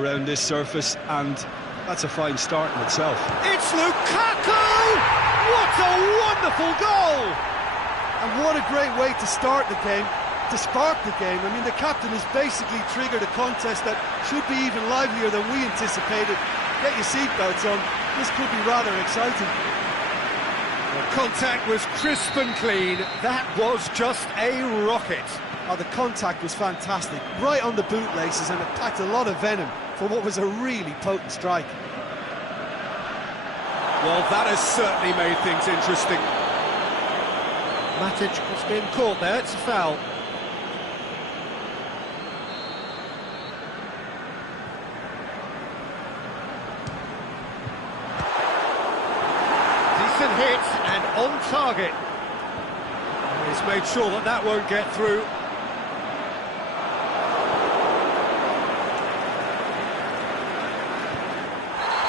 around this surface, and that's a fine start in itself. It's Lukaku! What a wonderful goal! And what a great way to start the game, to spark the game. I mean, the captain has basically triggered a contest that should be even livelier than we anticipated. Get your seatbelts on, this could be rather exciting. The contact was crisp and clean. That was just a rocket. Oh, the contact was fantastic, right on the bootlaces, and it packed a lot of venom for what was a really potent strike. Well, that has certainly made things interesting. Matic has been caught there, it's a foul. Decent hit and on target. He's made sure that that won't get through.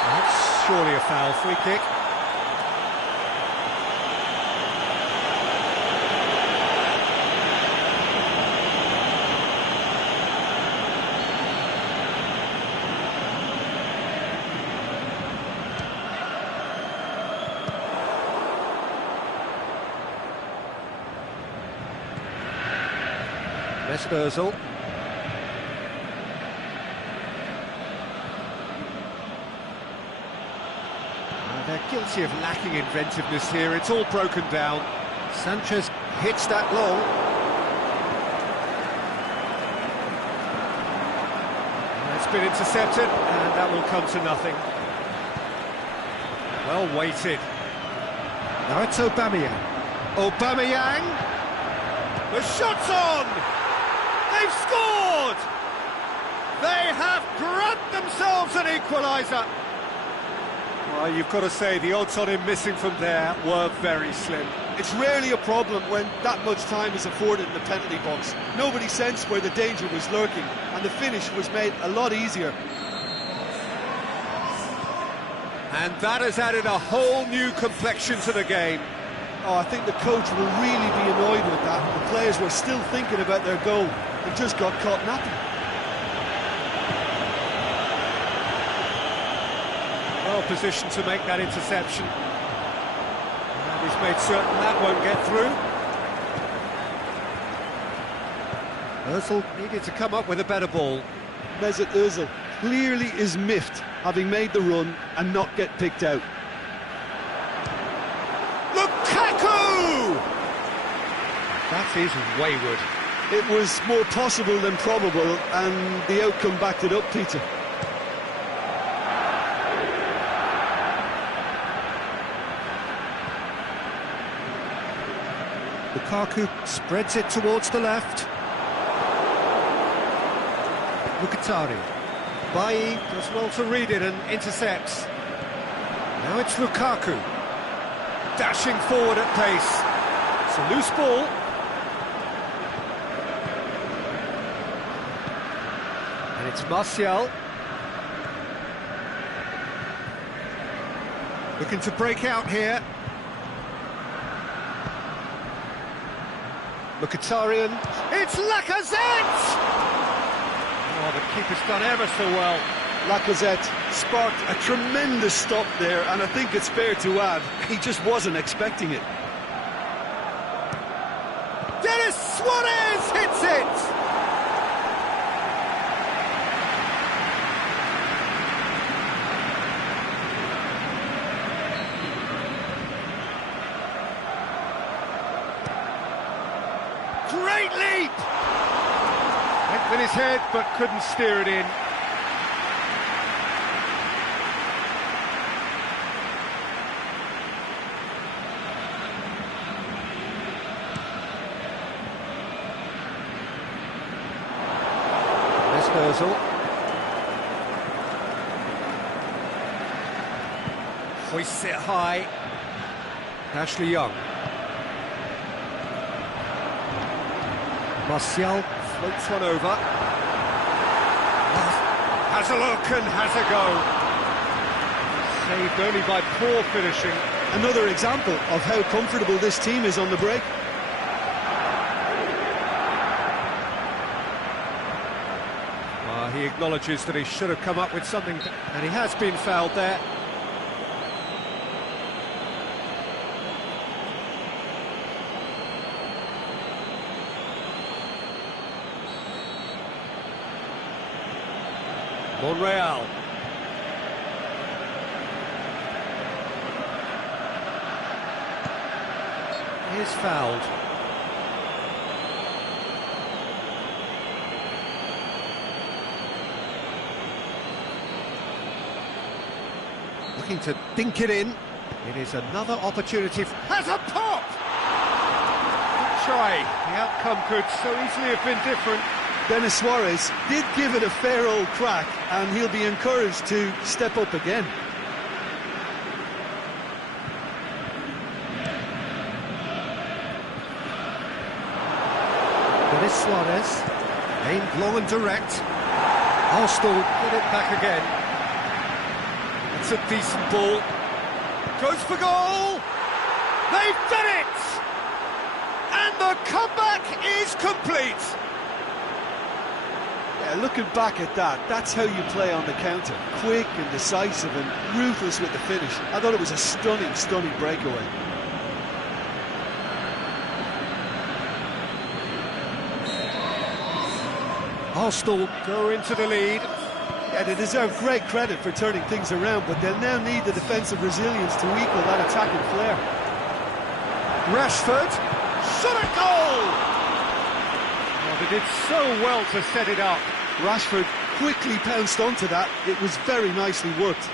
That's surely a foul, free kick. Özil. They're guilty of lacking inventiveness here. It's all broken down. Sanchez hits that long. It's been intercepted, and that will come to nothing. Well weighted. Now it's Aubameyang. Aubameyang! The shot's on! They've scored! They have grabbed themselves an equaliser. Well, you've got to say, the odds on him missing from there were very slim. It's rarely a problem when that much time is afforded in the penalty box. Nobody sensed where the danger was lurking, and the finish was made a lot easier. And that has added a whole new complexion to the game. Oh, I think the coach will really be annoyed with that. The players were still thinking about their goal and just got caught napping. Well positioned to make that interception. And he's made certain that won't get through. Özil needed to come up with a better ball. Mesut Özil clearly is miffed, having made the run and not get picked out. Lukaku! That is wayward. It was more possible than probable, and the outcome backed it up, Peter. Lukaku spreads it towards the left. Mkhitaryan. Bailly does well to read it and intercepts. Now it's Lukaku. Dashing forward at pace. It's a loose ball. And it's Martial. Looking to break out here. Mkhitaryan. It's Lacazette! Oh, the keeper's done ever so well. Lacazette sparked a tremendous stop there, and I think it's fair to add, he just wasn't expecting it. Denis Suarez hits it! Great leap! Went with his head, but couldn't steer it in. Özil. Hoists it high. Ashley Young. Martial floats one over. Has a look and has a go. Saved only by poor finishing. Another example of how comfortable this team is on the break. He acknowledges that he should have come up with something, and he has been fouled there. Monreal. He is fouled. Looking to dink it in. It is another opportunity. Has a pop! Good try. The outcome could so easily have been different. Denis Suarez did give it a fair old crack, and he'll be encouraged to step up again. Denis Suarez, aimed long and direct. Arsenal get it back again. It's a decent ball. Goes for goal! They've done it! And the comeback is complete! Yeah, looking back at that, that's how you play on the counter. Quick and decisive and ruthless with the finish. I thought it was a stunning, stunning breakaway. Arsenal go into the lead. Yeah, they deserve great credit for turning things around, but they'll now need the defensive resilience to equal that attacking flair. Rashford, shot at goal! Oh, they did so well to set it up. Rashford quickly pounced onto that. It was very nicely worked.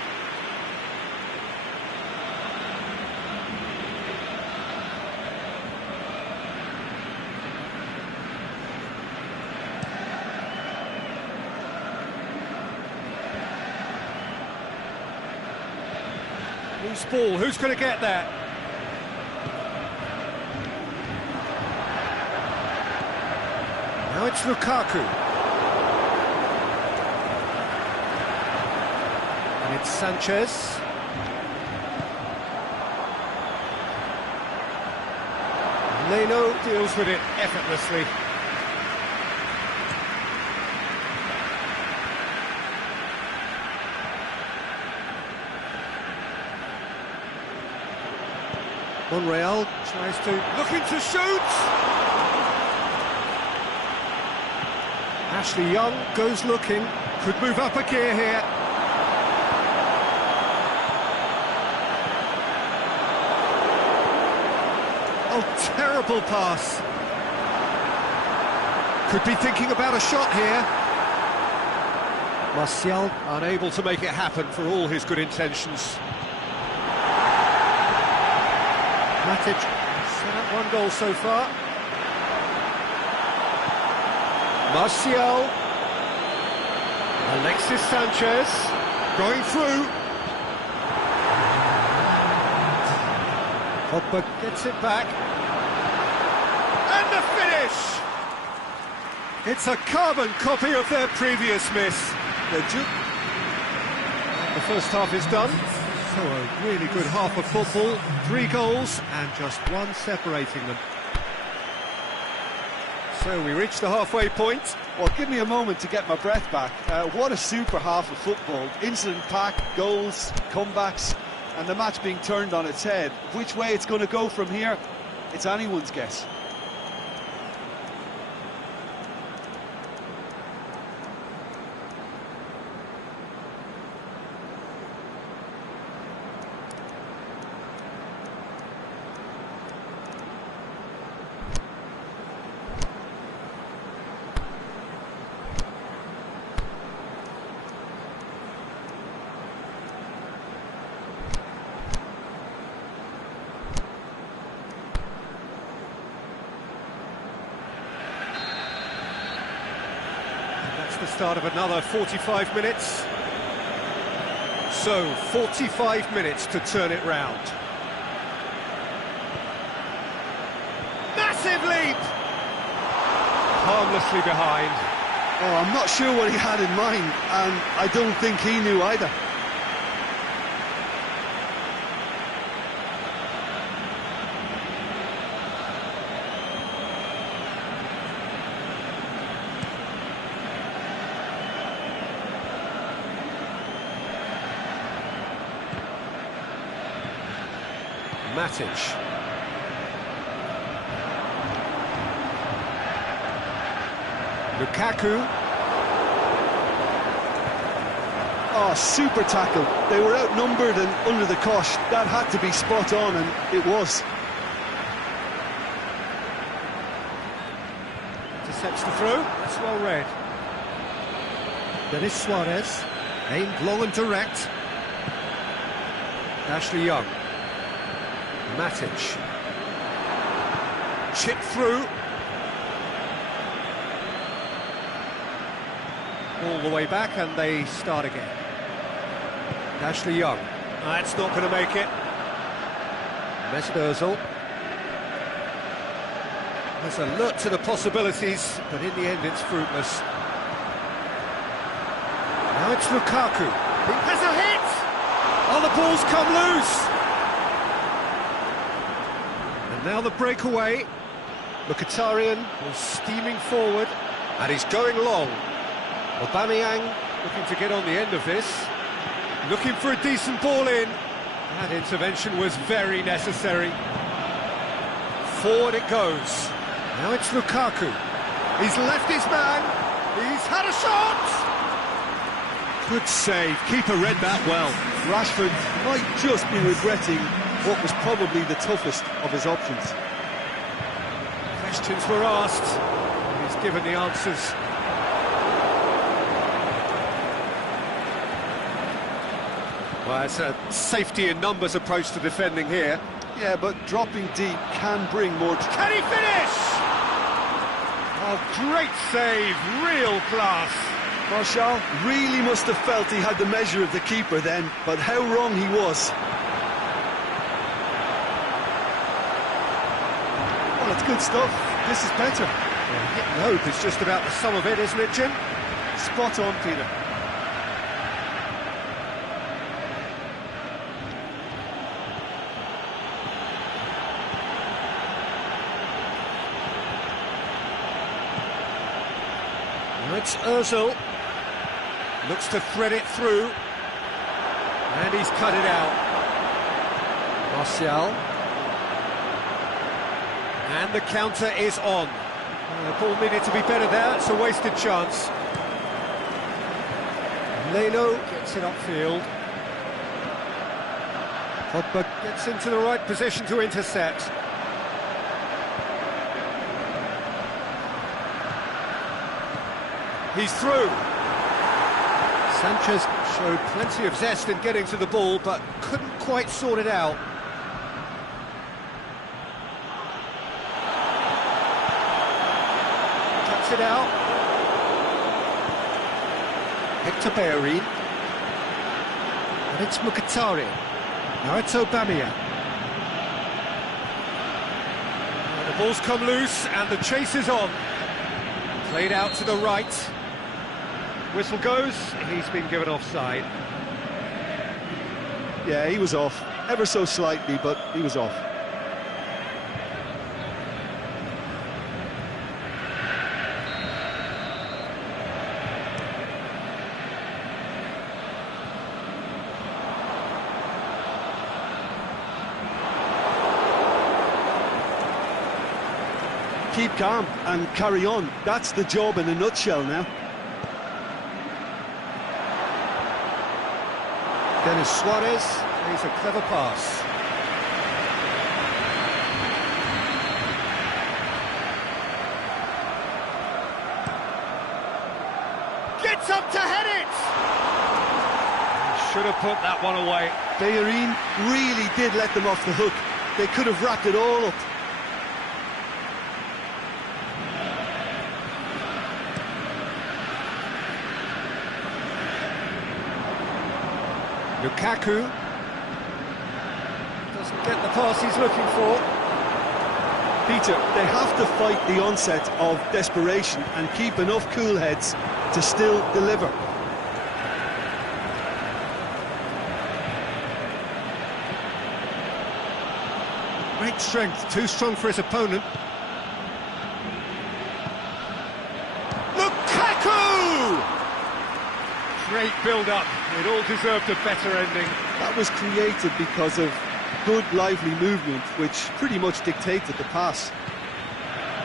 Loose ball, who's going to get that? Now it's Lukaku. And it's Sanchez. Leno deals with it effortlessly. Monreal tries to looking to shoot. Ashley Young goes looking, could move up a gear here. Oh, terrible pass. Could be thinking about a shot here. Martial unable to make it happen for all his good intentions. Matic set up one goal so far. Martial. Alexis Sanchez going through. Pogba gets it back. And the finish! It's a carbon copy of their previous miss. The first half is done. So a really good half of football, 3 goals and just one separating them. So we reach the halfway point. Well, give me a moment to get my breath back. What a super half of football. Incident-packed, goals, comebacks, and the match being turned on its head. Which way it's going to go from here, it's anyone's guess. The start of another 45 minutes. So 45 minutes to turn it round. Massive leap! Harmlessly behind. Oh, I'm not sure what he had in mind, and I don't think he knew either. Matic. Lukaku. Oh, super tackle. They were outnumbered and under the cosh. That had to be spot on, and it was. Intercepts the throw. That's well read. Denis Suarez. Aimed long and direct. Ashley Young. Matic. Chip through. All the way back, and they start again. Ashley Young. That's not going to make it. Mesut Ozil. There's alert to the possibilities, but in the end it's fruitless. Now it's Lukaku. He has a hit! Oh, the ball's come loose! And now the breakaway. Mkhitaryan is steaming forward, and he's going long. Aubameyang looking to get on the end of this. Looking for a decent ball in. That intervention was very necessary. Forward it goes. Now it's Lukaku. He's left his man. He's had a shot! Good save. Keeper read that well. Rashford might just be regretting what was probably the toughest of his options. Questions were asked. He's given the answers. Well, it's a safety in numbers approach to defending here. Yeah, but dropping deep can bring more... Can he finish? Oh, great save, real class. Martial really must have felt he had the measure of the keeper then, but how wrong he was. Well, it's good stuff. This is better. Yeah, hitting hope is just about the sum of it, isn't it, Jim? Spot on, Peter. It's Ozil. Looks to thread it through. And he's cut it out. Martial. And the counter is on. The ball needed to be better there. It's a wasted chance. Leno gets it upfield. Pogba gets into the right position to intercept. He's through. Sanchez showed plenty of zest in getting to the ball, but couldn't quite sort it out. Cuts it out. Hector Bellerin. And it's Mkhitaryan. Now it's Aubameyang. The ball's come loose, and the chase is on. Played out to the right. Whistle goes, he's been given offside. Yeah, he was off. Ever so slightly, but he was off. Keep calm and carry on. That's the job in a nutshell now. Denis Suarez, he's a clever pass. Gets up to head it! He should have put that one away. Bellerin really did let them off the hook. They could have wrapped it all up. Lukaku doesn't get the pass he's looking for. Peter, they have to fight the onset of desperation and keep enough cool heads to still deliver. Great strength, too strong for his opponent. Lukaku! Great build-up, it all deserved a better ending. That was created because of good, lively movement, which pretty much dictated the pass.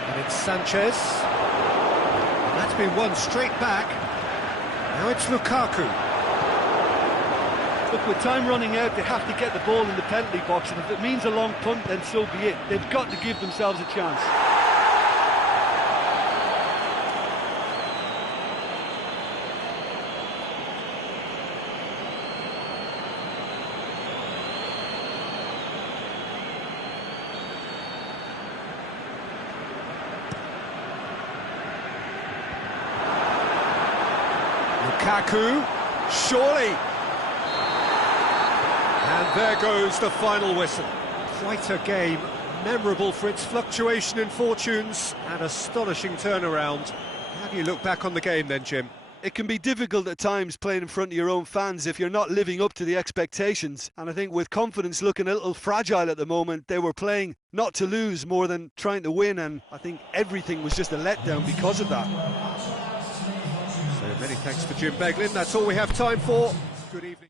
And it's Sanchez. And that's been won straight back. Now it's Lukaku. Look, with time running out, they have to get the ball in the penalty box, and if it means a long punt, then so be it. They've got to give themselves a chance. Lukaku, surely. And there goes the final whistle. Quite a game, memorable for its fluctuation in fortunes and astonishing turnaround. How do you look back on the game then, Jim? It can be difficult at times playing in front of your own fans if you're not living up to the expectations. And I think with confidence looking a little fragile at the moment, they were playing not to lose more than trying to win, and I think everything was just a letdown because of that. So many thanks to Jim Beglin. That's all we have time for. Good evening.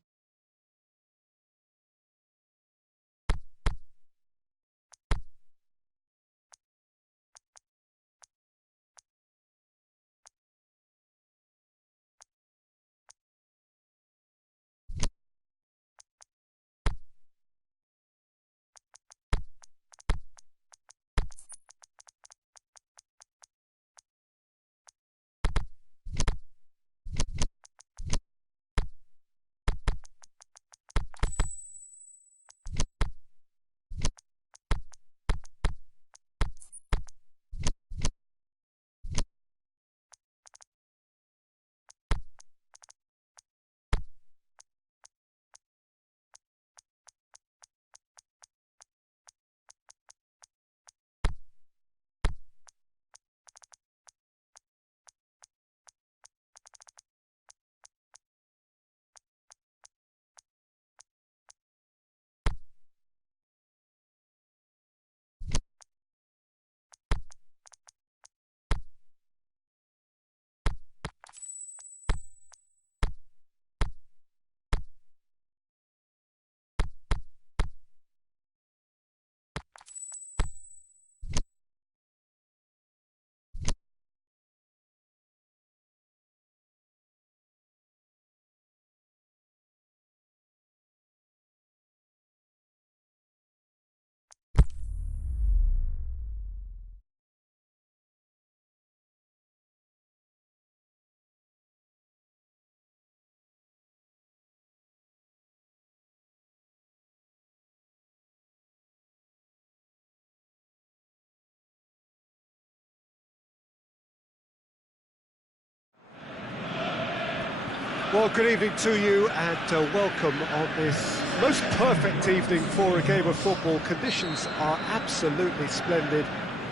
Well, good evening to you and welcome on this most perfect evening for a game of football. Conditions are absolutely splendid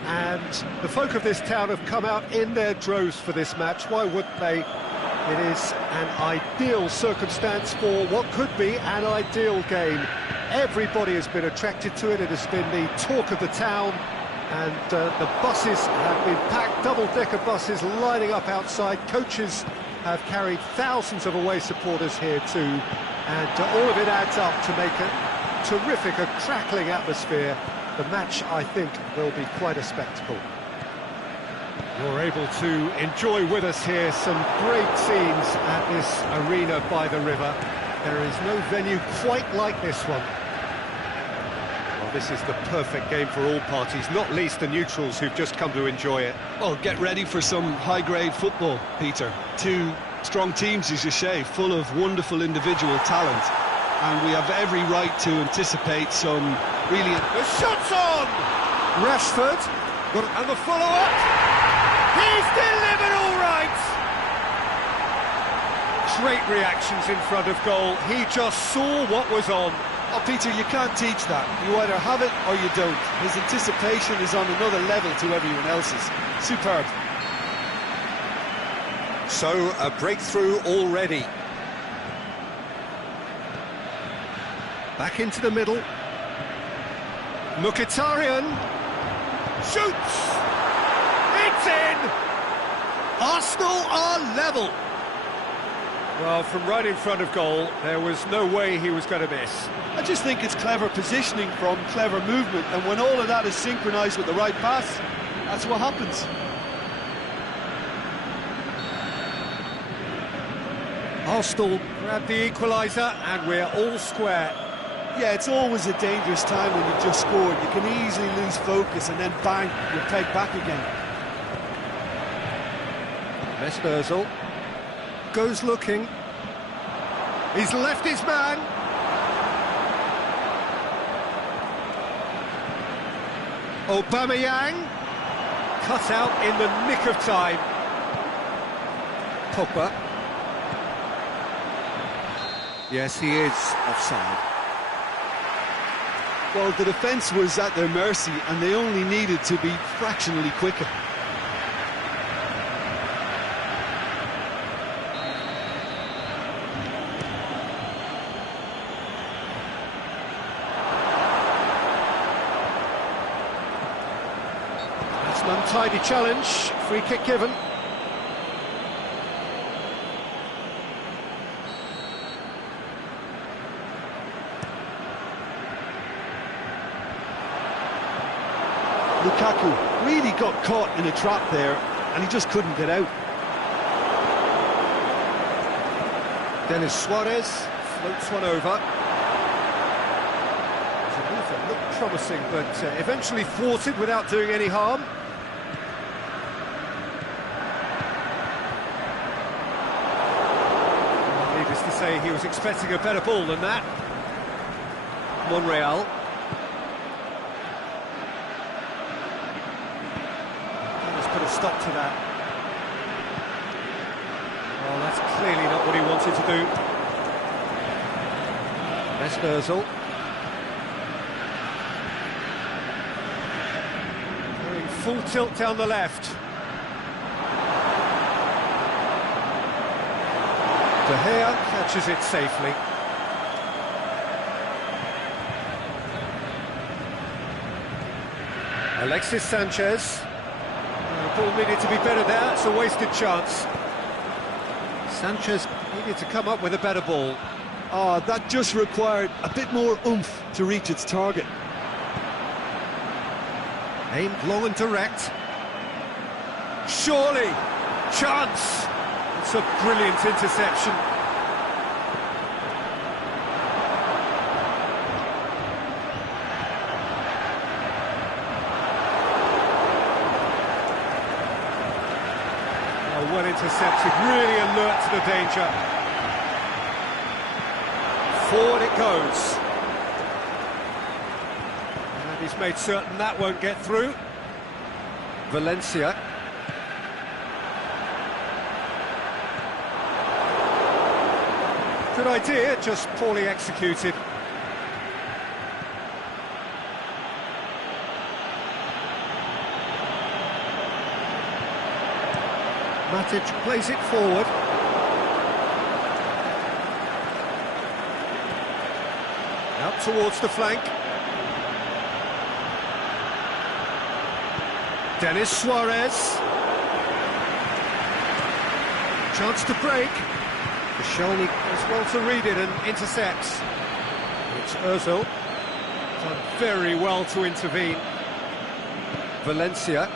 and the folk of this town have come out in their droves for this match. Why wouldn't they? It is an ideal circumstance for what could be an ideal game. Everybody has been attracted to it. It has been the talk of the town, and the buses have been packed, double-decker buses lining up outside. Coaches have carried thousands of away supporters here too, and all of it adds up to make a terrific, a crackling atmosphere. The match, I think, will be quite a spectacle. You're able to enjoy with us here some great scenes at this arena by the river. There is no venue quite like this one. Well, this is the perfect game for all parties, not least the neutrals who've just come to enjoy it. Well, get ready for some high-grade football, Peter. Two strong teams, as you say, full of wonderful individual talent. And we have every right to anticipate some really... The shot's on! Rashford, and the follow-up. He's delivered all right! Great reactions in front of goal. He just saw what was on. Oh, Peter, you can't teach that. You either have it or you don't. His anticipation is on another level to everyone else's. Superb. So, a breakthrough already. Back into the middle. Mkhitaryan shoots! It's in! Arsenal are level! Well, from right in front of goal, there was no way he was going to miss. I just think it's clever positioning from clever movement, and when all of that is synchronised with the right pass, that's what happens. Arsenal grab the equaliser, and we're all square. Yeah, it's always a dangerous time when you've just scored. You can easily lose focus and then bang, you're pegged back again. Ozil goes looking. He's left his man. Aubameyang cut out in the nick of time. Pogba. Yes, he is offside. Well, the defence was at their mercy and they only needed to be fractionally quicker. That's an untidy challenge. Free kick given. Lukaku really got caught in a trap there and he just couldn't get out. Dennis Suarez floats one over. It's a move that looked promising, but eventually thwarted without doing any harm. Needless to say, he was expecting a better ball than that. Monreal. Put a stop to that. Well, that's clearly not what he wanted to do. Ozil. Going full tilt down the left. De Gea catches it safely. Alexis Sanchez. The ball needed to be better there, it's a wasted chance. Sanchez needed to come up with a better ball. Oh, that just required a bit more oomph to reach its target. Aimed long and direct. Surely! Chance! It's a brilliant interception. Well intercepted, really alert to the danger. Forward it goes. And he's made certain that won't get through. Valencia. Good idea, just poorly executed. Matic plays it forward. Out towards the flank. Dennis Suarez. Chance to break. Koscielny as well to read it and intercepts. It's Ozil. Done very well to intervene. Valencia.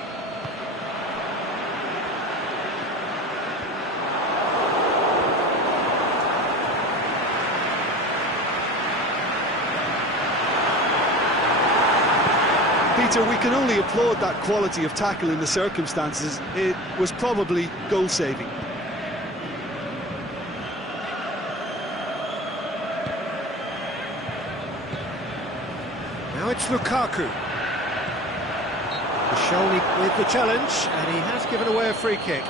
Peter, we can only applaud that quality of tackle in the circumstances. It was probably goal-saving. Now it's Lukaku. Koscielny with the challenge, and he has given away a free kick.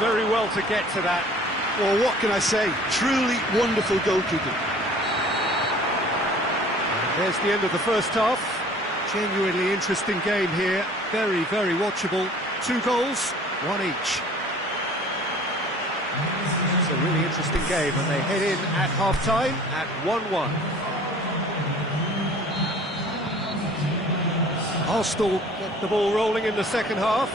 Very well to get to that. Well, what can I say? Truly wonderful goalkeeping. There's the end of the first half. Genuinely interesting game here. Very, very watchable. 2 goals, 1 each. It's a really interesting game, and they head in at half-time at 1-1. Arsenal get the ball rolling in the second half.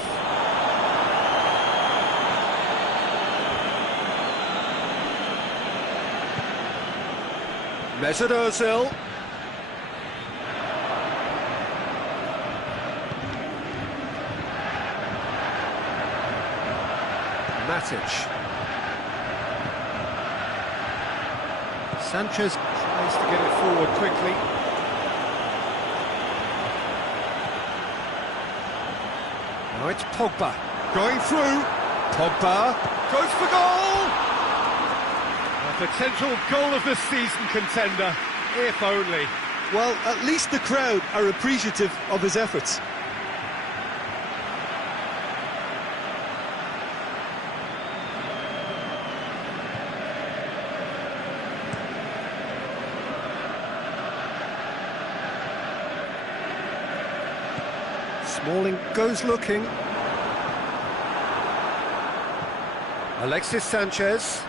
Mesut Ozil. Matic. Sanchez tries to get it forward quickly. Now it's Pogba going through. Pogba goes for goal. A potential goal of the season contender, if only. Well, at least the crowd are appreciative of his efforts. Smalling goes looking. Alexis Sanchez.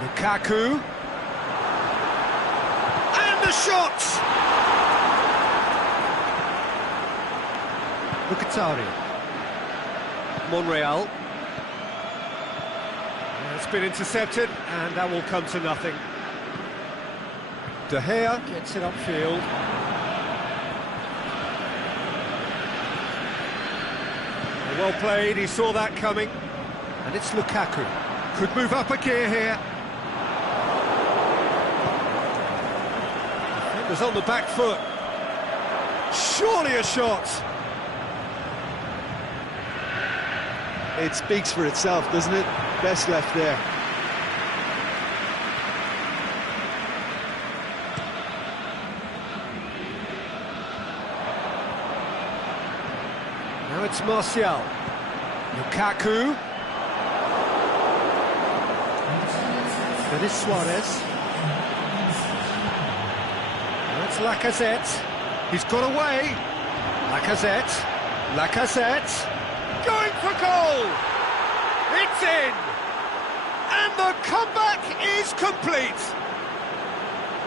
Lukaku. And the shot! Mkhitaryan. Monreal. It's been intercepted, and that will come to nothing. De Gea gets it upfield. Well played, he saw that coming. And it's Lukaku. Could move up a gear here. Defender's on the back foot. Surely a shot. It speaks for itself, doesn't it? Best left there. Now it's Martial. Lukaku. Denis Suarez. Now it's Lacazette. He's got away. Lacazette. Lacazette. Going for goal. It's in. And the comeback is complete.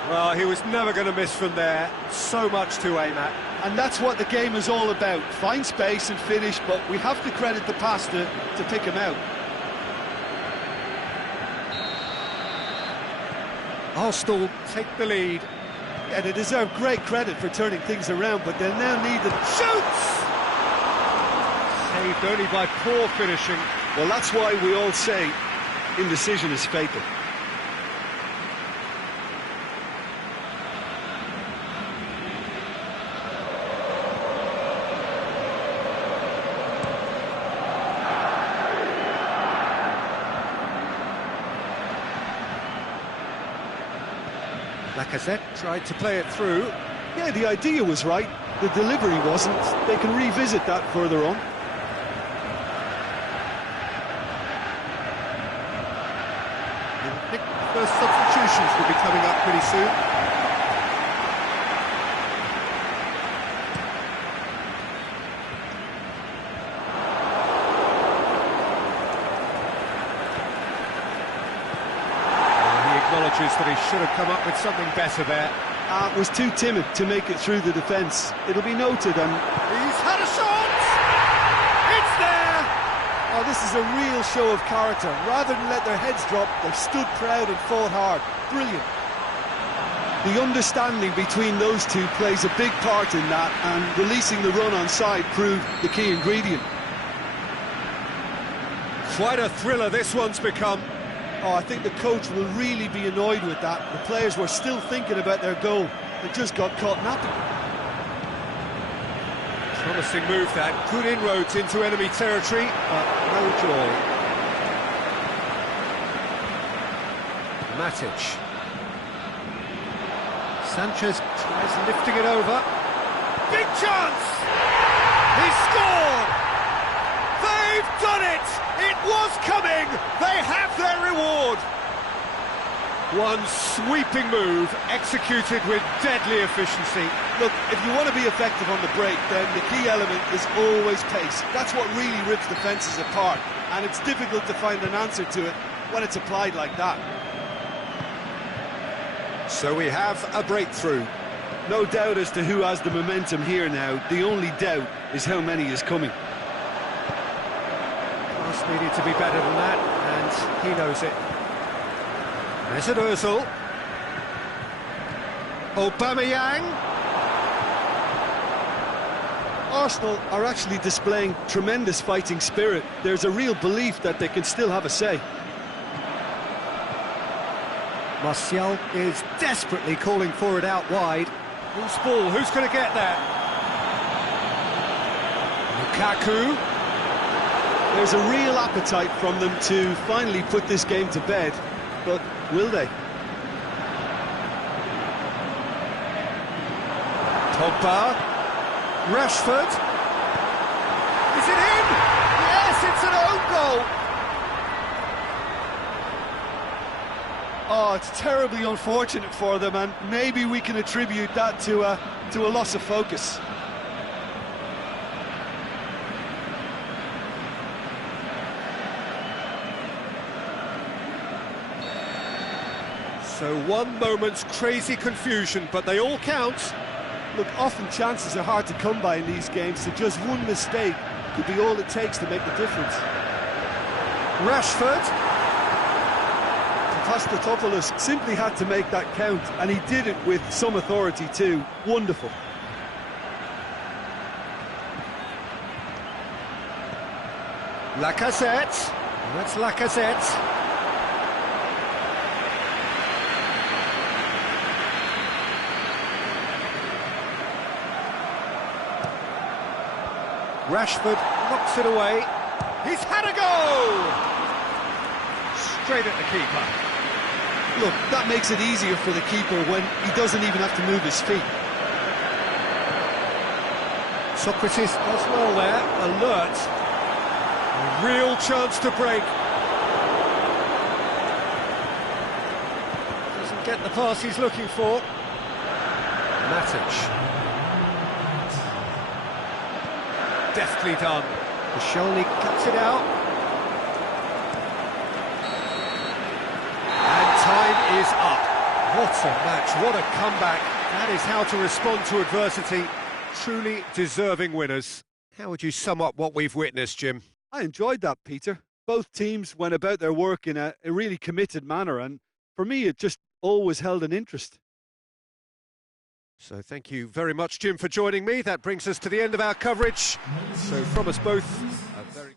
Well, he was never going to miss from there. So much to aim at. And that's what the game is all about. Find space and finish, but we have to credit the pass to pick him out. Arsenal take the lead. Yeah, they deserve great credit for turning things around, but they now need the... Shoots! Saved only by poor finishing. Well, that's why we all say indecision is fatal. Lacazette tried to play it through. Yeah, the idea was right. The delivery wasn't. They can revisit that further on. I think first substitutions will be coming up pretty soon. Acknowledges that he should have come up with something better there. Was too timid to make it through the defence. It'll be noted, and he's had a shot! It's there! Oh, this is a real show of character. Rather than let their heads drop, they stood proud and fought hard. Brilliant. The understanding between those two plays a big part in that, and releasing the run on side proved the key ingredient. Quite a thriller this one's become. Oh, I think the coach will really be annoyed with that. The players were still thinking about their goal. They just got caught napping. Promising move that. Good inroads into enemy territory, but no joy. Matic. Sanchez tries lifting it over. Big chance! He scored! They've done it! It was coming! They have their reward! One sweeping move, executed with deadly efficiency. Look, if you want to be effective on the break, then the key element is always pace. That's what really rips defences apart, and it's difficult to find an answer to it when it's applied like that. So we have a breakthrough. No doubt as to who has the momentum here now. The only doubt is how many is coming. Pass needed to be better than that, and he knows it. Mesut Ozil. Aubameyang. Arsenal are actually displaying tremendous fighting spirit. There's a real belief that they can still have a say. Martial is desperately calling for it out wide. Who's ball? Who's going to get that? Lukaku. There's a real appetite from them to finally put this game to bed, but will they? Pogba. Rashford. Is it in? Yes, it's an own goal. Oh, it's terribly unfortunate for them, and maybe we can attribute that to a loss of focus. So one moment's crazy confusion, but they all count. Look, often chances are hard to come by in these games, so just one mistake could be all it takes to make the difference. Rashford. Pastatopoulos simply had to make that count, and he did it with some authority too. Wonderful. Lacazette. That's Lacazette. Rashford knocks it away. He's had a go! Straight at the keeper. Look, that makes it easier for the keeper when he doesn't even have to move his feet. Socrates does well there, alert. A real chance to break. Doesn't get the pass he's looking for. Matic. Deftly done. Koscielny cuts it out. And time is up. What a match, what a comeback. That is how to respond to adversity. Truly deserving winners. How would you sum up what we've witnessed, Jim? I enjoyed that, Peter. Both teams went about their work in a really committed manner, and for me it just always held an interest. So thank you very much, Jim, for joining me. That brings us to the end of our coverage. So from us both, a very...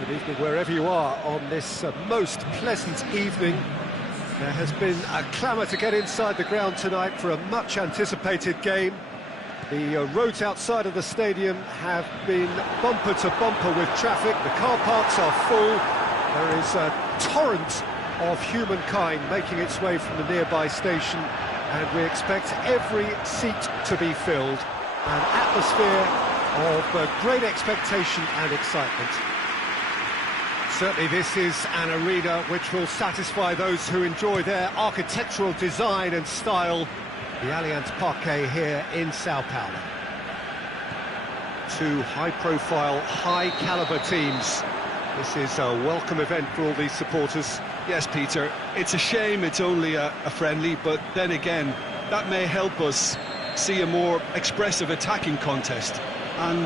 Good evening wherever you are on this most pleasant evening. There has been a clamour to get inside the ground tonight for a much anticipated game. The roads outside of the stadium have been bumper to bumper with traffic. The car parks are full. There is a torrent of humankind making its way from the nearby station, and we expect every seat to be filled. An atmosphere of great expectation and excitement. Certainly this is an arena which will satisfy those who enjoy their architectural design and style. The Allianz Parque here in Sao Paulo. Two high-profile, high-caliber teams This is a welcome event for all these supporters. Yes, Peter, it's a shame it's only a friendly, but then again, that may help us see a more expressive attacking contest. And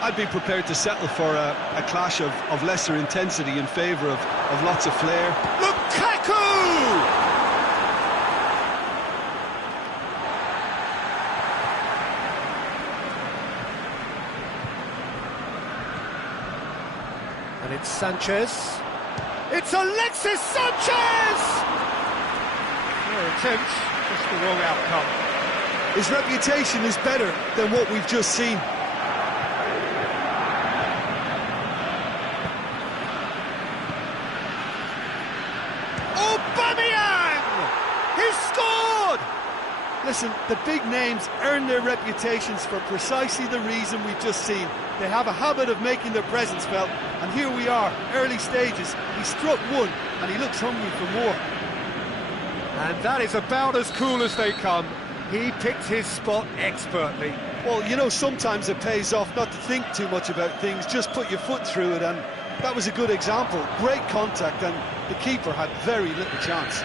I'd be prepared to settle for a clash of lesser intensity in favour of lots of flair. Lukaku! And it's Sanchez. It's Alexis Sanchez! Fair attempt, just the wrong outcome. His reputation is better than what we've just seen. Aubameyang! He scored! Listen, the big names earn their reputations for precisely the reason we've just seen. They have a habit of making their presence felt, and here we are, early stages. He struck one, and he looks hungry for more. And that is about as cool as they come. He picked his spot expertly. Well, you know, sometimes it pays off not to think too much about things, just put your foot through it, and that was a good example. Great contact, and the keeper had very little chance.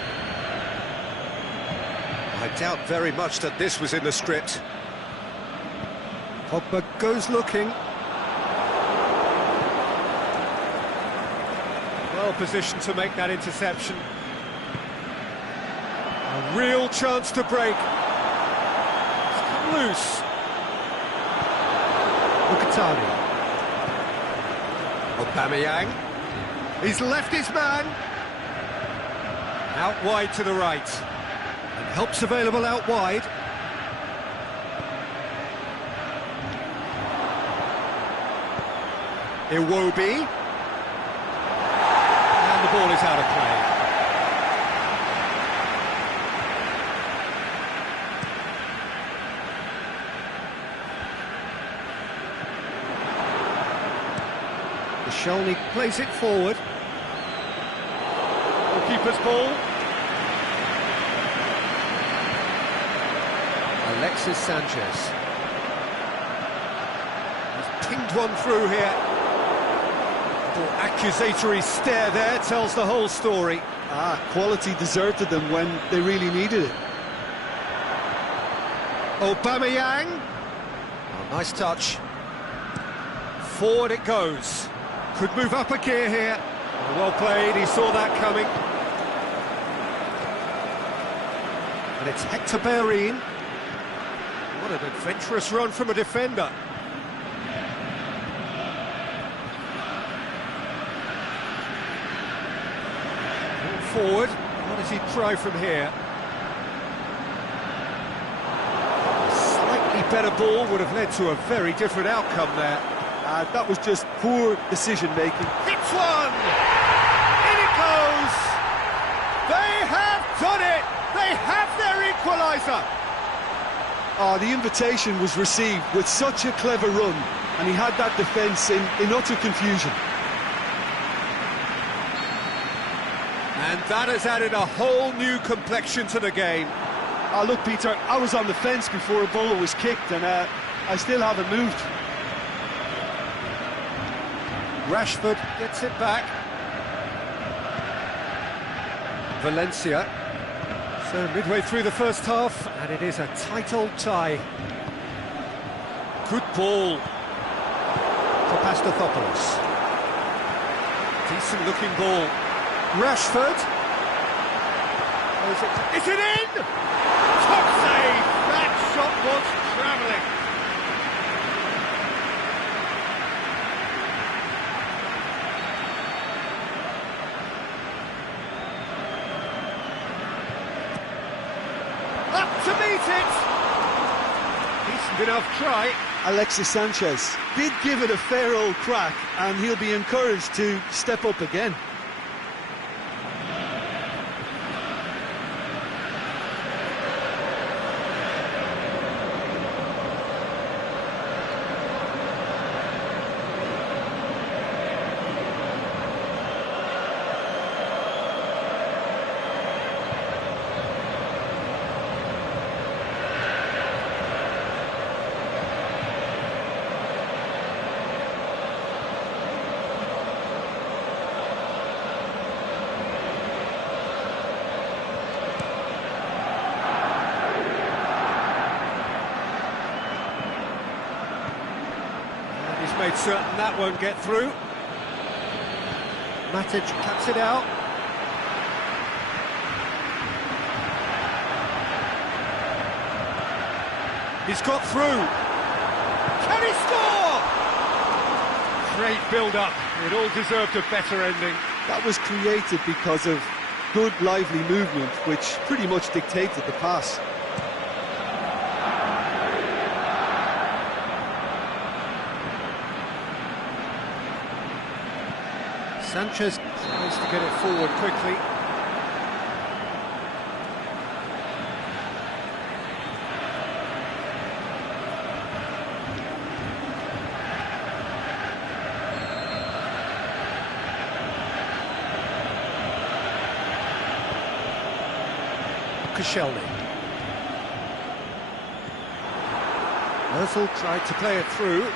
I doubt very much that this was in the script. Pogba goes looking. Well positioned to make that interception. A real chance to break. It's come loose. Mkhitaryan. Aubameyang. He's left his man. Out wide to the right. And help's available out wide. Iwobi. And the ball is out of play. Shelny plays it forward. Goalkeeper's ball. Alexis Sanchez. He's pinged one through here. The accusatory stare there tells the whole story. Quality deserted them when they really needed it. Aubameyang. Oh, nice touch. Forward it goes. Could move up a gear here. Well played, he saw that coming. And it's Hector Bellerin. What an adventurous run from a defender. Forward, what does he try from here? A slightly better ball would have led to a very different outcome there. That was just poor decision-making. Hits one! In it goes! They have done it! They have their equaliser! The invitation was received with such a clever run, and he had that defence in utter confusion. And that has added a whole new complexion to the game. Look, Peter, I was on the fence before a ball was kicked, and I still haven't moved. Rashford gets it back. Valencia. So midway through the first half, and it is a tight old tie. Good ball. Papastathopoulos. Decent looking ball. Rashford. Is it in? Top save! That shot was travelling. Up to meet it! Decent enough try. Alexis Sanchez did give it a fair old crack, and he'll be encouraged to step up again. He's made certain that won't get through. Matic cuts it out. He's got through. Can he score? Great build-up. It all deserved a better ending. That was created because of good, lively movement, which pretty much dictated the pass. Sanchez tries to get it forward quickly. Koscielny. Özil tried to play it through.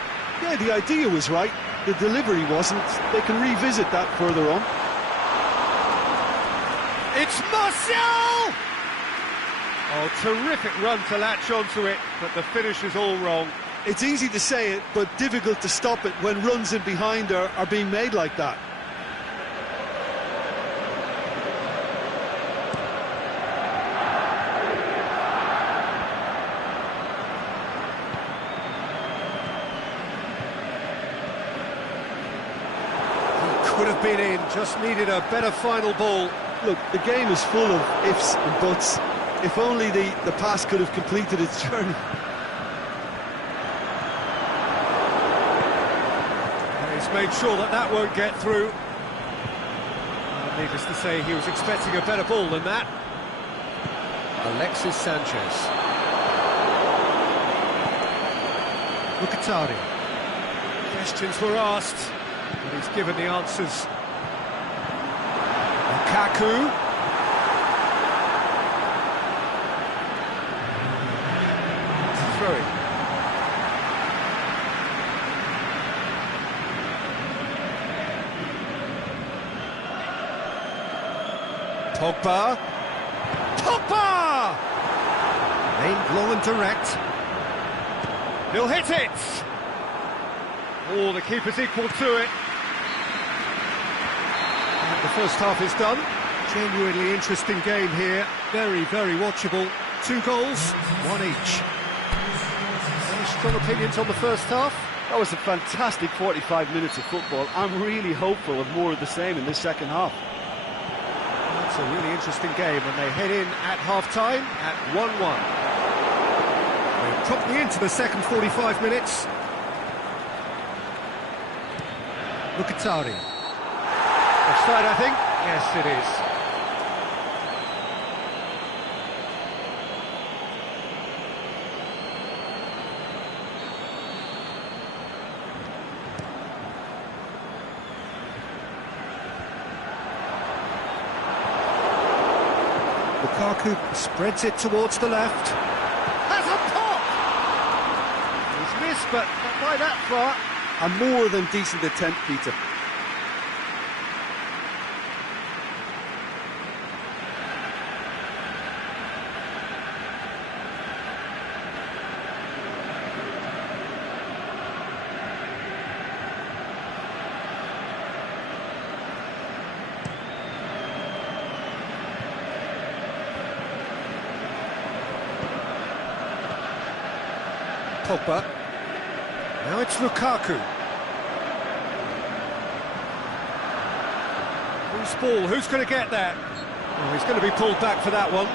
Yeah, the idea was right. The delivery wasn't. They can revisit that further on. It's Martial! Oh, terrific run to latch onto it, but the finish is all wrong. It's easy to say it, but difficult to stop it when runs in behind are being made like that. Could have been in, just needed a better final ball. Look, the game is full of ifs and buts. If only the pass could have completed its journey. And he's made sure that that won't get through. Needless to say, he was expecting a better ball than that. Alexis Sanchez. Mkhitaryan. Questions were asked, but he's given the answers. Lukaku. Throwing. Pogba. Pogba! Aimed long and direct. He'll hit it! Oh, the keeper's equal to it. And the first half is done. Genuinely interesting game here. Very, very watchable. 2 goals, 1 each. Any strong opinions on the first half? That was a fantastic 45 minutes of football. I'm really hopeful of more of the same in this second half. That's a really interesting game, and they head in at half-time at 1-1. We're properly into the second 45 minutes. Mkhitaryan. Offside, I think. Yes, it is. Lukaku spreads it towards the left. Has a pop! He's missed, but not by that far. A more than decent attempt, Peter. Pogba. Now it's Lukaku. Who's ball? Who's going to get that? Oh, he's going to be pulled back for that one.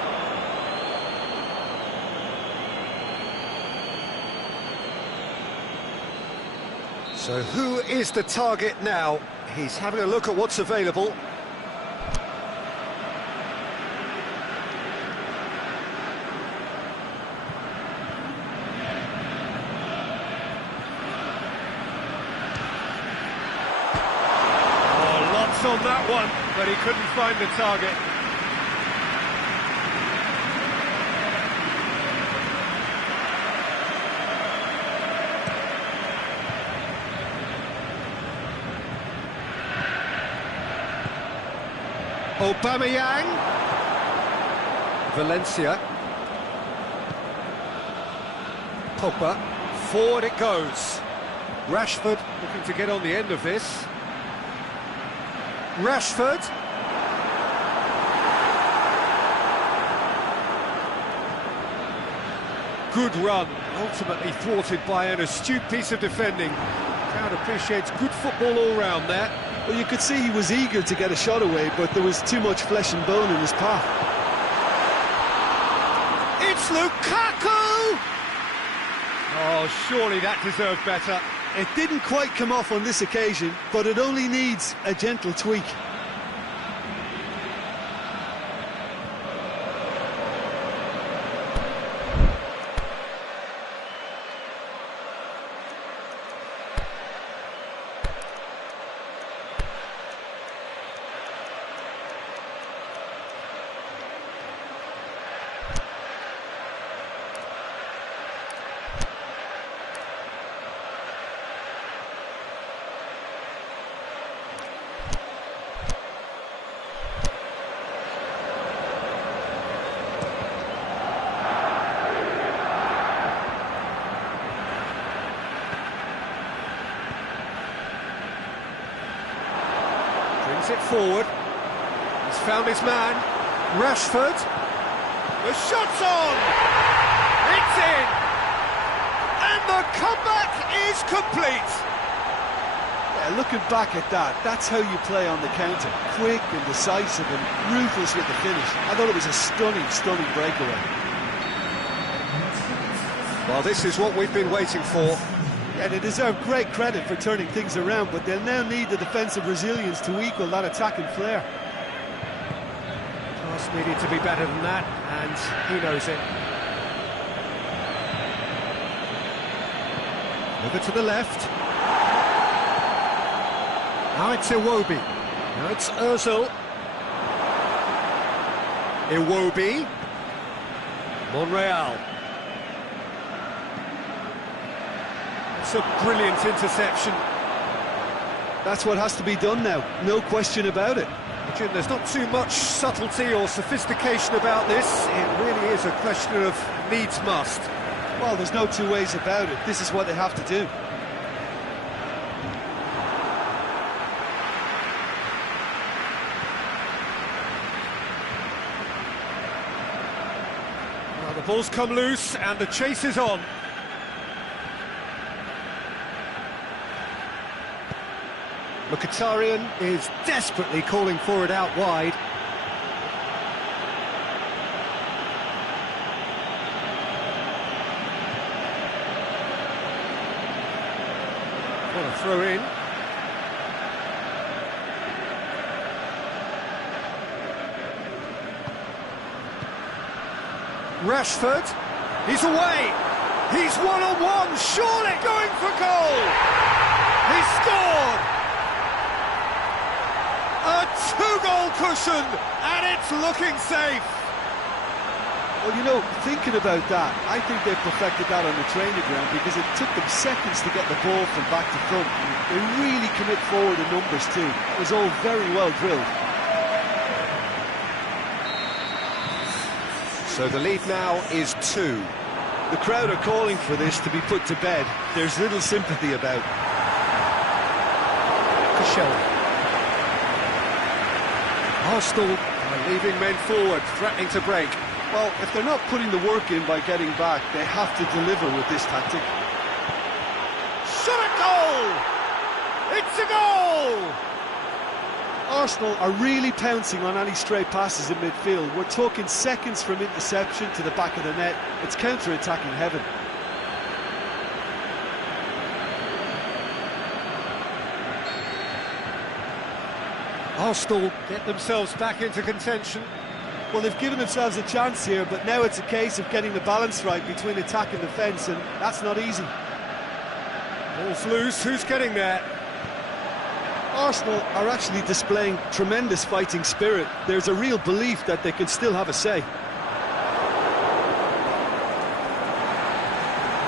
So who is the target now? He's having a look at what's available. On that one, but he couldn't find the target. Aubameyang. Valencia. Pogba. Forward it goes. Rashford looking to get on the end of this. Rashford. Good run, ultimately thwarted by an astute piece of defending. Crowd appreciates good football all round there. Well, you could see he was eager to get a shot away, but there was too much flesh and bone in his path. It's Lukaku! Oh, surely that deserved better. It didn't quite come off on this occasion, but it only needs a gentle tweak. It forward. He's found his man. Rashford. The shot's on! It's in! And the comeback is complete! Yeah, looking back at that, that's how you play on the counter. Quick and decisive and ruthless with the finish. I thought it was a stunning, stunning breakaway. Well, this is what we've been waiting for. Yeah, they deserve great credit for turning things around, but they'll now need the defensive resilience to equal that attacking flair. Pass needed to be better than that, and he knows it. Over to the left. Now it's Iwobi. Now it's Ozil. Iwobi. Monreal. It's a brilliant interception. That's what has to be done now, no question about it. Jim, there's not too much subtlety or sophistication about this. It really is a question of needs must. Well, there's no two ways about it. This is what they have to do. Well, the ball's come loose and the chase is on. Mkhitaryan is desperately calling for it out wide. What a throw in. Rashford, he's away. He's one-on-one, surely going for goal. He's scored. A two-goal cushion, and it's looking safe. Well, you know, thinking about that, I think they perfected that on the training ground because it took them seconds to get the ball from back to front. They really commit forward in numbers too. It was all very well drilled. So the lead now is 2. The crowd are calling for this to be put to bed. There's little sympathy about. Koscielny. Arsenal are leaving men forward, threatening to break. Well, if they're not putting the work in by getting back, they have to deliver with this tactic. Shot a goal! It's a goal! Arsenal are really pouncing on any stray passes in midfield. We're talking seconds from interception to the back of the net. It's counter-attacking heaven. Arsenal get themselves back into contention. Well, they've given themselves a chance here, but now it's a case of getting the balance right between attack and defence, and that's not easy. Ball's loose, who's getting there? Arsenal are actually displaying tremendous fighting spirit. There's a real belief that they can still have a say.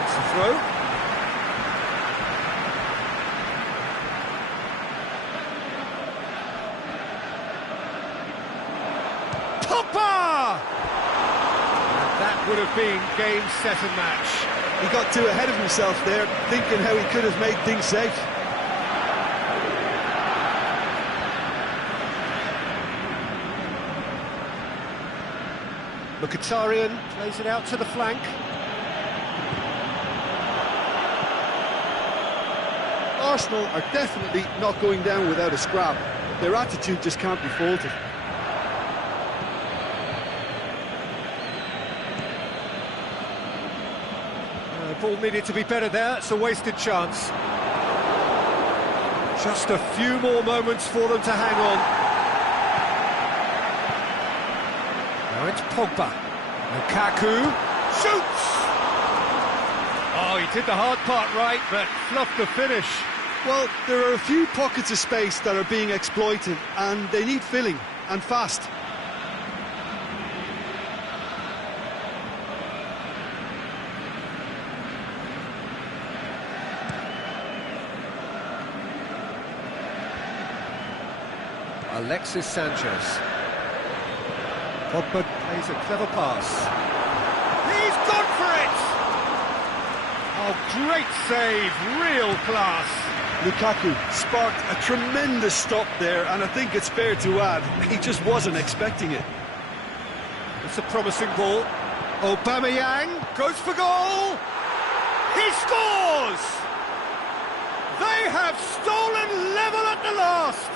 It's a throw. Popper! And that would have been game, set and match. He got too ahead of himself there, thinking how he could have made things safe. Mkhitaryan plays it out to the flank. Arsenal are definitely not going down without a scrap. Their attitude just can't be faulted. The ball needed to be better there, it's a wasted chance. Just a few more moments for them to hang on. Now it's Pogba. Lukaku shoots! Oh, he did the hard part right, but fluffed the finish. Well, there are a few pockets of space that are being exploited, and they need filling, and fast. Alexis Sanchez. Pogba plays a clever pass. He's gone for it! Oh, great save, real class. Lukaku sparked a tremendous stop there, and I think it's fair to add, he just wasn't expecting it. It's a promising ball. Aubameyang goes for goal! He scores! They have stolen level at the last!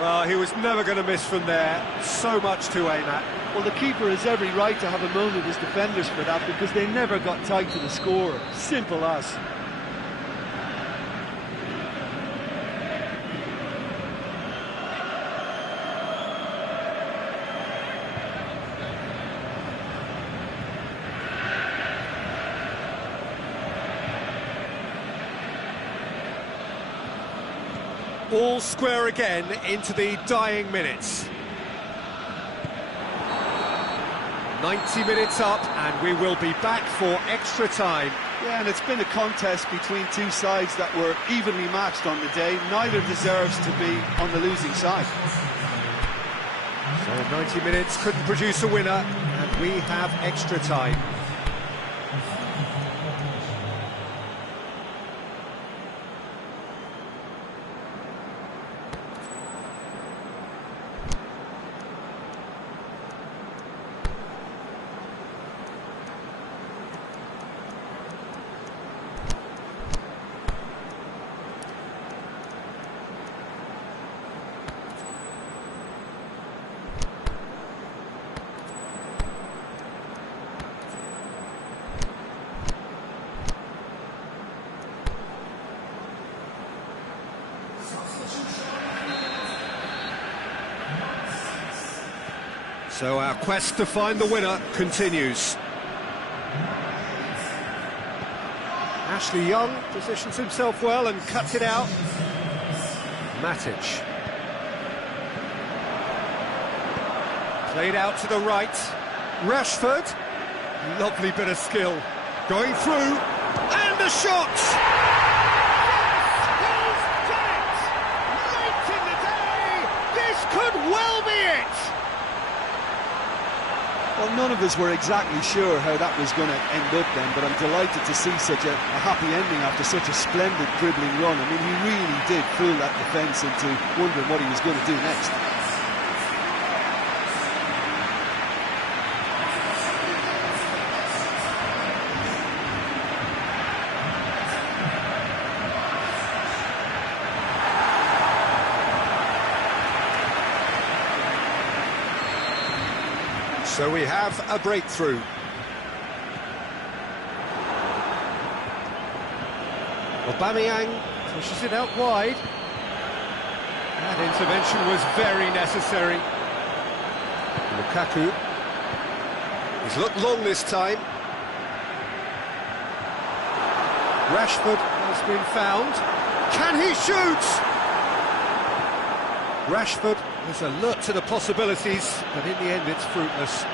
Well, he was never going to miss from there. So much to aim at. Well, the keeper has every right to have a moan at his defenders for that, because they never got tight to the scorer. Simple as. All square again into the dying minutes. 90 minutes up, and we will be back for extra time. Yeah, and it's been a contest between two sides that were evenly matched on the day. Neither deserves to be on the losing side. So 90 minutes couldn't produce a winner, and we have extra time. So our quest to find the winner continues. Ashley Young positions himself well and cuts it out. Matic. Played out to the right. Rashford. Lovely bit of skill. Going through. And a shot! Yes, he's done it! Late in the day, this could well be it! Well, none of us were exactly sure how that was going to end up then, but I'm delighted to see such a happy ending after such a splendid dribbling run. I mean, he really did fool that defence into wondering what he was going to do next. So we have a breakthrough. Aubameyang pushes it out wide. That intervention was very necessary. Lukaku. He's looked long this time. Rashford has been found. Can he shoot? Rashford is alert to the possibilities, but in the end it's fruitless.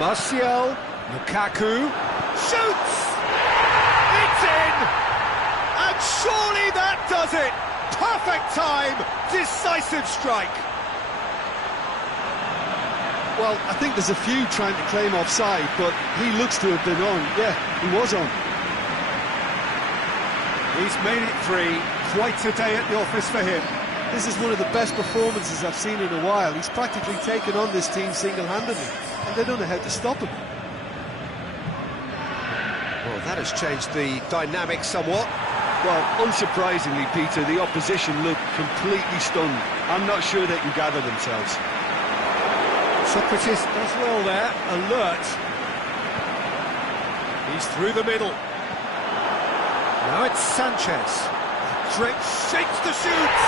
Martial, Lukaku, shoots! It's in! And surely that does it! Perfect time, decisive strike! Well, I think there's a few trying to claim offside, but he looks to have been on. Yeah, he was on. He's made it 3. Quite a day at the office for him. This is one of the best performances I've seen in a while. He's practically taken on this team single-handedly, and they don't know how to stop him. Well, that has changed the dynamic somewhat. Well, unsurprisingly, Peter, the opposition look completely stunned. I'm not sure they can gather themselves. Socrates does well there, alert. He's through the middle. Now it's Sanchez. Drake shakes the shoots.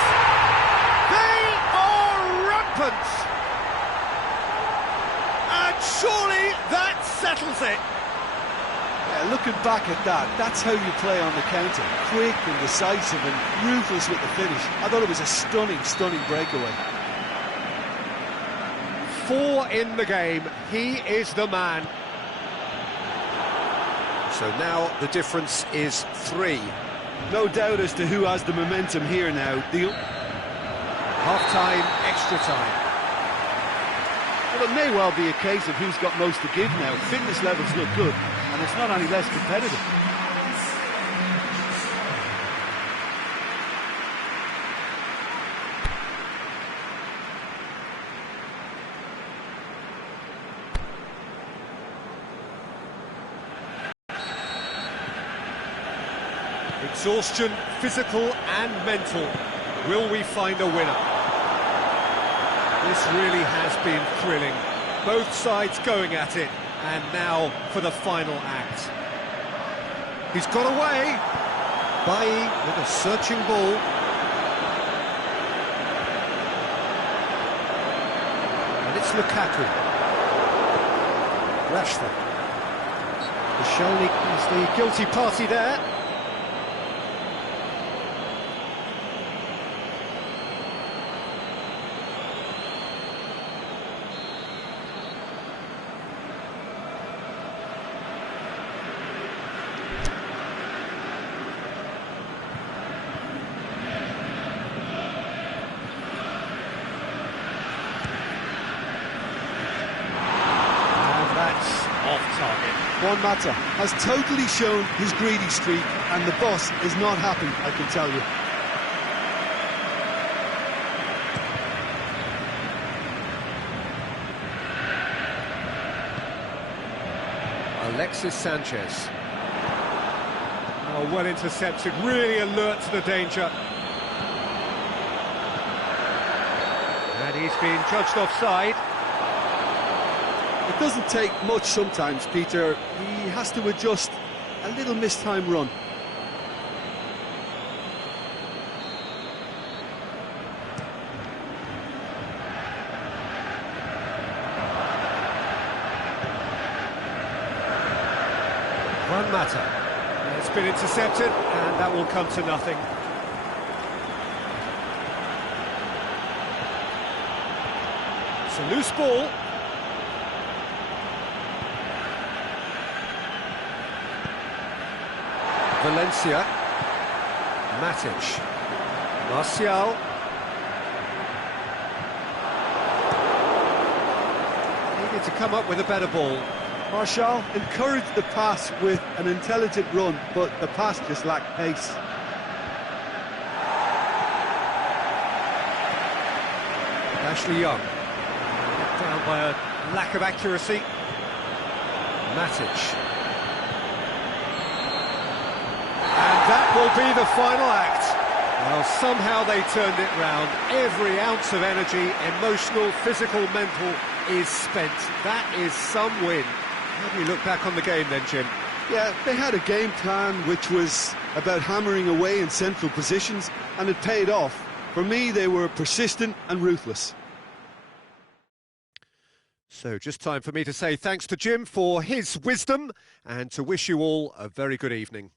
They are rampant. And surely that settles it. Yeah, looking back at that, that's how you play on the counter. Quick and decisive and ruthless with the finish. I thought it was a stunning, stunning breakaway. 4 in the game. He is the man. So now the difference is 3. No doubt as to who has the momentum here now. Half-time, extra time. Well, it may well be a case of who's got most to give now. Fitness levels look good, and it's not any less competitive. Exhaustion, physical and mental. Will we find a winner? This really has been thrilling. Both sides going at it, and now for the final act. He's got away. Bailly with a searching ball. And it's Lukaku. Rashford. Koscielny is the guilty party there. Juan Mata has totally shown his greedy streak, and the boss is not happy, I can tell you. Alexis Sanchez. Oh, well intercepted, really alert to the danger. And he's been judged offside. It doesn't take much sometimes, Peter. He has to adjust a little mistimed run. Juan Mata. It's been intercepted, and that will come to nothing. It's a loose ball. Valencia, Matic, Martial. Needed to come up with a better ball. Martial encouraged the pass with an intelligent run, but the pass just lacked pace. Ashley Young, down by a lack of accuracy. Matic. That will be the final act. Well, somehow they turned it round. Every ounce of energy, emotional, physical, mental, is spent. That is some win. How do you look back on the game then, Jim? Yeah, they had a game plan which was about hammering away in central positions, and it paid off. For me, they were persistent and ruthless. So just time for me to say thanks to Jim for his wisdom and to wish you all a very good evening.